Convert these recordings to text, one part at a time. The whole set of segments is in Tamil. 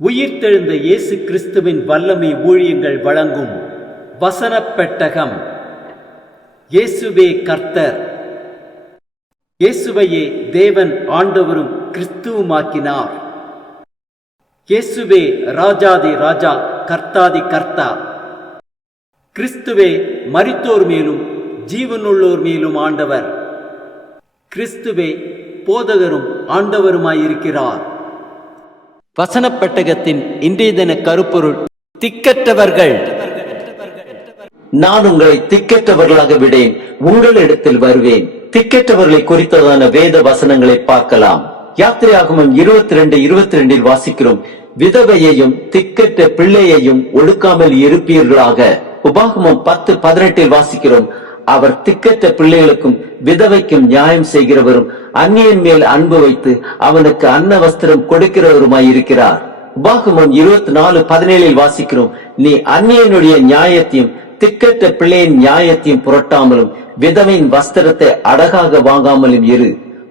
உயிர்த்தெழுந்த இயேசு கிறிஸ்துவின் வல்லமை ஊழியங்கள் வழங்கும் வசனப் பெட்டகம். இயேசுவே கர்த்தர். இயேசுவையே தேவன் ஆண்டவரும் கிறிஸ்துவுமாக்கினார். இயேசுவே ராஜாதி ராஜா, கர்த்தாதி கர்த்தா. கிறிஸ்துவே மரித்தோர் மேலும் ஜீவனுள்ளோர் மேலும் ஆண்டவர். கிறிஸ்துவே போதகரும் ஆண்டவருமாயிருக்கிறார். வசனப் பெட்டகத்தின் இன்றைய தின கருப்பொருள்: திக்கற்றவர்கள். நான் உங்களை திக்கற்றவர்களாக விடேன், உங்களிடத்தில் வருவேன். திக்கற்றவர்களை குறித்ததான வேத வசனங்களை பார்க்கலாம். யாத்திரையாகமம் 22:22 வாசிக்கிறோம், விதவையையும் திக்கற்ற பிள்ளையையும் ஒடுக்காமல் இருப்பீர்களாக. உபாகமம் 10:18 வாசிக்கிறோம், அவர் திக்கற்ற பிள்ளைகளுக்கும் விதவைக்கும் நியாயம் செய்கிறவரும் அந்நியன் மேல் அன்பு வைத்து அவனுக்கு அன்ன வஸ்திரம் கொடுக்கிறவருமாயிருக்கிறார். உபாகமம் 24:17 வாசிக்கிறோம், நீ அந்நியனுடைய நியாயத்தையும் திக்கற்ற பிள்ளையின் நியாயத்தையும் புரட்டாமலும் விதவையின் வஸ்திரத்தை அடகாக வாங்காமலும் இரு.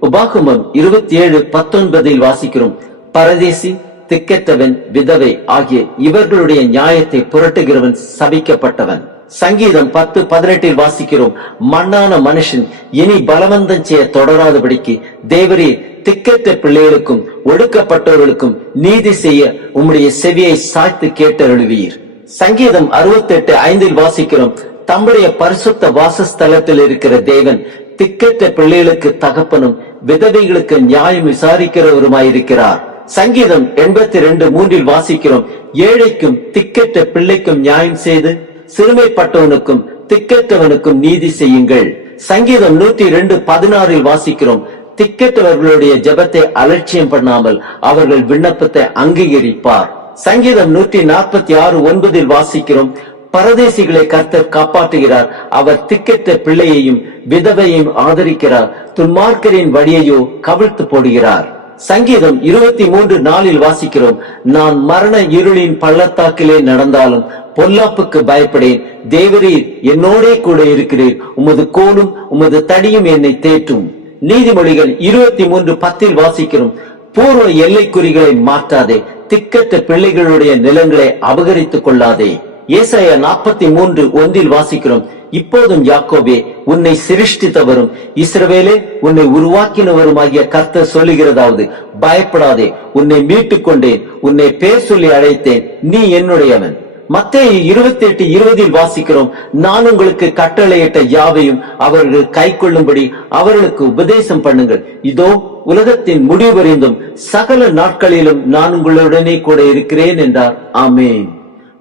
உபாகமம் 27:19 வாசிக்கிறோம், பரதேசி, திக்கற்றவன், விதவை ஆகிய இவர்களுடைய நியாயத்தை புரட்டுகிறவன் சபிக்கப்பட்டவன். சங்கீதம் 10:18 வாசிக்கிறோம், மண்ணான மனுஷன் இனி பலவந்தம் செய்ய தொடராதபடிக்கு தேவரே திக்கற்ற பிள்ளைகளுக்கும் ஒடுக்கப்பட்டவர்களுக்கும் நீதி செய்ய உம்முடைய செவியை சாய்த்து கேட்டருளுவீர். சங்கீதம் 68:5 வாசிக்கிறோம், தம்முடைய பரிசுத்த வாசஸ்தலத்தில் இருக்கிற தேவன் திக்கற்ற பிள்ளைகளுக்கு தகப்பனும் விதவைகளுக்கு நியாயம் விசாரிக்கிறவருமாயிருக்கிறார். சங்கீதம் 82:3 வாசிக்கிறோம், ஏழைக்கும் திக்கற்ற பிள்ளைக்கும் நியாயம் செய்து சிறுமைப்பட்டவனுக்கும் திக்கற்றவனுக்கும் நீதி செய்யுங்கள். சங்கீதம் 102:16 வாசிக்கிறோம், திக்கற்றவர்களுடைய ஜெபத்தை அலட்சியம் பண்ணாமல் அவர்கள் விண்ணப்பத்தை அங்கீகரிப்பார். சங்கீதம் 146:9 வாசிக்கிறோம், பரதேசிகளை கர்த்தர் காப்பாற்றுகிறார், அவர் திக்கற்ற பிள்ளையையும் விதவையையும் ஆதரிக்கிறார், துன்மார்க்கரின் வழியையோ கவிழ்த்து போடுகிறார். சங்கீதம் 23:4 வாசிக்கிறோம், நான் மரண இருளின் பள்ளத்தாக்கிலே நடந்தாலும் பொல்லாப்புக்கு பயப்படேன், தேவரீர் என்னோடே கூட இருக்கிறீர், உமது கோலும் உமது தடியும் என்னை தேற்றும். நீதிமொழிகள் 23:10 வாசிக்கிறோம், பூர்வ எல்லைக்குறிகளை மாற்றாதே, திக்கற்ற பிள்ளைகளுடைய நிலங்களை அபகரித்துக் கொள்ளாதே. ஏசாயா 43:1 வாசிக்கிறோம், இப்போதும் யாக்கோபே உன்னை சிருஷ்டித்தவரும் இஸ்ரவேலே உன்னை உருவாக்கினவருமாகிய கர்த்தர் சொல்லுகிறதாவது, பயப்படாதே, உன்னை மீட்டுக் கொண்டேன், உன்னை பேர் சொல்லி அழைத்தேன், நீ என்னுடையவன். மத்தேயு 28:20 வாசிக்கிறோம், நான் உங்களுக்கு கட்டளையிட்ட யாவையும் அவர்கள் கை கொள்ளும்படி அவர்களுக்கு உபதேசம் பண்ணுங்கள், இதோ உலகத்தின் முடிவறிந்தும் சகல நாட்களிலும் நான் உங்களுடனே கூட இருக்கிறேன் என்றார். ஆமென்.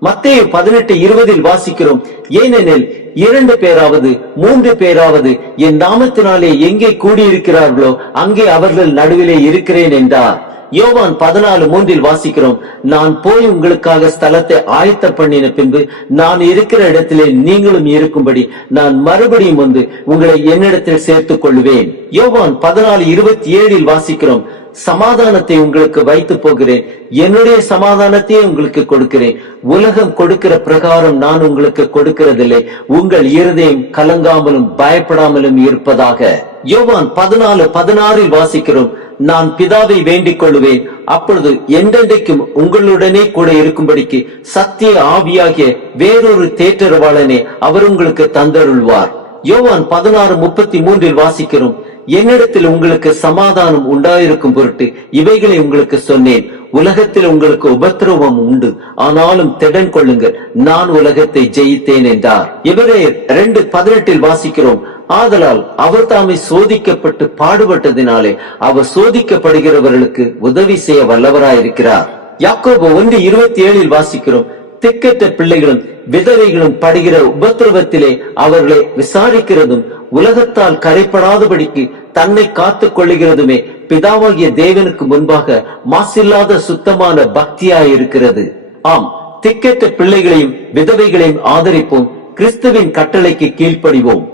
மத்தேயு 18:20 வாசிக்கிறோம், ஏனெனில் 2 பேராவது 3 பேராவது என் நாமத்தினாலே எங்கே கூடியிருக்கிறார்களோ அங்கே அவர்கள் நடுவிலே இருக்கிறேன் என்றார். யோவான் 14:3 வாசிக்கிறோம், நான் போய் உங்களுக்காக ஸ்தலத்தை ஆயத்த பண்ணின பின்பு நான் இருக்கிற இடத்திலே நீங்களும் இருக்கும்படி நான் மறுபடியும் வந்து உங்களை என்னிடத்தில் சேர்த்துக் கொள்வேன். யோவான் 14:27 வாசிக்கிறோம், சமாதானத்தை உங்களுக்கு வைத்து போகிறேன், என்னுடைய சமாதானத்தையே உங்களுக்கு கொடுக்கிறேன், உலகம் கொடுக்கிற பிரகாரம் நான் உங்களுக்கு கொடுக்கிறதில்லை, உங்கள் இருதயம் கலங்காமலும் பயப்படாமலும் இருப்பதாக. யோவான் 14:16 வாசிக்கிறோம், நான் பிதாவை வேண்டிக் கொள்ளுவேன், அப்பொழுது என்றென்றைக்கும் உங்களுடனே கூட இருக்கும்படிக்கு சத்திய ஆவியாகிய வேறொரு தேற்றரவாளனே அவர் உங்களுக்கு தந்தருள்வார். யோவான் 16:33 வாசிக்கிறோம், என்னிடத்தில் உங்களுக்கு சமாதானம் உண்டாயிருக்கும் பொருட்டு இவைகளை உங்களுக்கு சொன்னேன், உலகத்தில் உங்களுக்கு உபத்திரவம் உண்டு, ஆனாலும் திடன் கொள்ளுங்கள், நான் உலகத்தை ஜெயித்தேன் என்றார். எபிரேயர் 2:18 வாசிக்கிறோம், ஆதலால் அவர் தாமே சோதிக்கப்பட்டு பாடுபட்டதினாலே அவர் சோதிக்கப்படுகிறவர்களுக்கு உதவி செய்ய வல்லவராயிருக்கிறார். யாக்கோபு 1:27 வாசிக்கிறோம், திக்கற்ற பிள்ளைகளும் விதவைகளும் படுகிற உபத்திரவத்திலே அவர்களை விசாரிக்கிறதும் உலகத்தால் கரைப்படாதபடிக்கு தன்னை காத்துக் கொள்ளுகிறதுமே பிதாவாகிய தேவனுக்கு முன்பாக மாசில்லாத சுத்தமான பக்தியாயிருக்கிறது. ஆம், திக்கற்ற பிள்ளைகளையும் விதவைகளையும் ஆதரிப்போம், கிறிஸ்துவின் கட்டளைக்கு கீழ்ப்படிவோம்.